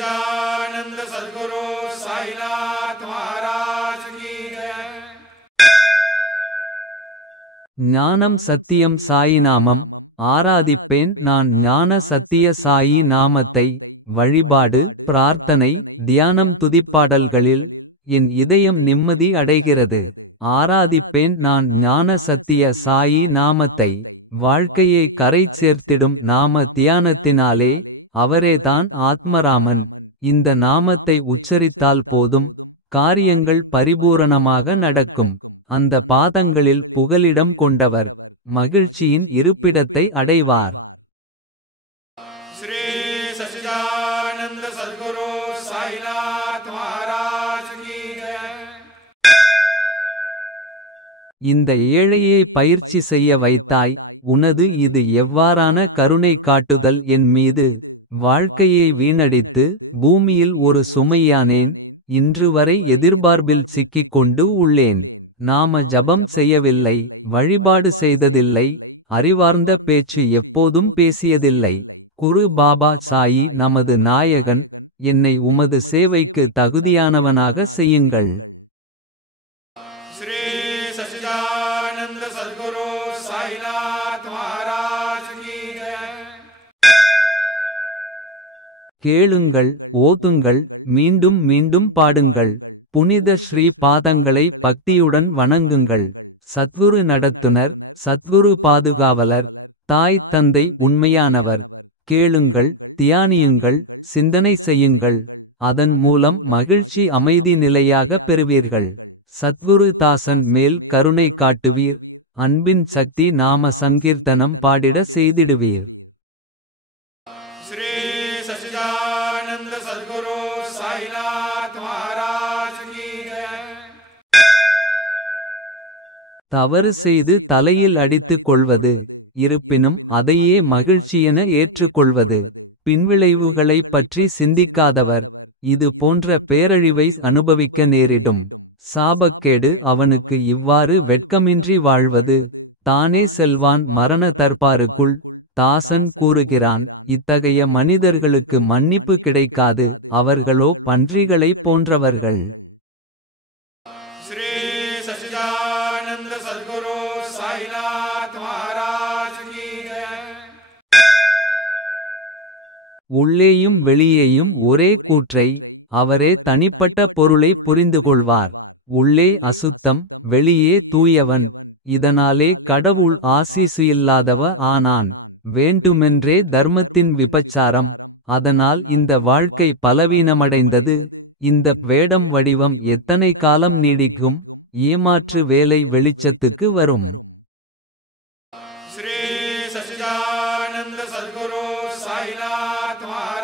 सच्चिदानंद सद्गुरु साईनाथ महाराज की जय। ஞானம் சத்தியம் சாயி நாமம் ஆராதிப்பேன் நான் ஞான சத்திய சாயி நாமத்தை. வழிபாடு பிரார்த்தனை தியானம் துதிப்பாடல்களில் என் இதயம் நிம்மதி அடைகிறது. ஆராதிப்பேன் நான் ஞான சத்திய சாயி நாமத்தை. வாழ்க்கையை கரை சேர்த்திடும் நாம தியானத்தினாலே அவரேதான் ஆத்மராமன். இந்த நாமத்தை உச்சரித்தால் போதும் காரியங்கள் பரிபூரணமாக நடக்கும். அந்த பாதங்களில் புகலிடம் கொண்டவர் மகிழ்ச்சியின் இருப்பிடத்தை அடைவார். श्री सच्चिदानंद सद्गुरु साईनाथ महाराज की जय। இந்த ஏழையை பயிற்சி செய்ய வைத்தாய். உனது இது எவ்வாறான கருணை காட்டுதல் என் மீது. வாழ்க்கையை வீணடித்து பூமியில் ஒரு சுமையானேன். இன்று வரை எதிர்பார்ப்பில் சிக்கிக் கொண்டு உள்ளேன். நாம ஜபம் செய்யவில்லை, வழிபாடு செய்ததில்லை, அறிவார்ந்த பேச்சு எப்போதும் பேசியதில்லை. குரு பாபா சாயி நமது நாயகன். என்னை உமது சேவைக்கு தகுதியானவனாக செய்யுங்கள். श्री सच्चिदानंद सद्गुरु साईनाथ महाराज की जय। கேளுங்கள், ஓதுங்கள், மீண்டும் மீண்டும் பாடுங்கள். புனித ஸ்ரீ பாதங்களை பக்தியுடன் வணங்குங்கள். சத்குரு நடத்துனர், சத்குரு பாதுகாவலர், தாய் தந்தை உண்மையானவர். கேளுங்கள், தியானியுங்கள், சிந்தனை செய்யுங்கள். அதன் மூலம் மகிழ்ச்சி அமைதி நிலையாக பெறுவீர்கள். சத்குரு தாசன் மேல் கருணை காட்டுவீர். அன்பின் சக்தி நாம சங்கீர்த்தனம் பாடிட செய்திடுவீர். श्री सच्चिदानंद सद्गुरु साईनाथ महाराज की जय। தவறு செய்து தலையில் அடித்துக் கொள்வது. இருப்பினும் அதையே மகிழ்ச்சியென ஏற்றுக்கொள்வது. பின்விளைவுகளைப் பற்றி சிந்திக்காதவர் இது போன்ற பேரழிவை அனுபவிக்க நேரிடும். சாபக்கேடு அவனுக்கு இவ்வாறு வெட்கமின்றி வாழ்வது. தானே செல்வான் மரண தர்பாருக்குள். தாசன் கூறுகிறான், இத்தகைய மனிதர்களுக்கு மன்னிப்பு கிடைக்காது. அவர்களோ பன்றிகளைப் போன்றவர்கள். श्री सच्चिदानंद सद्गुरु साईनाथ महाराज की जय। உள்ளேயும் வெளியேயும் ஒரே கூற்றை. அவரே தனிப்பட்ட பொருளை புரிந்துகொள்வார். உள்ளே அசுத்தம், வெளியே தூயவன். இதனாலே கடவுள் ஆசீசு இல்லாதவ ஆனான். வேண்டுமென்றே தர்மத்தின் விபச்சாரம். அதனால் இந்த வாழ்க்கை பலவீனமடைந்தது. இந்த வேடம் வடிவம் எத்தனை காலம் நீடிக்கும். ஏமாற்று வேலை வெளிச்சத்துக்கு வரும். श्री सच्चिदानंद सद्गुरु साईनाथ महाराज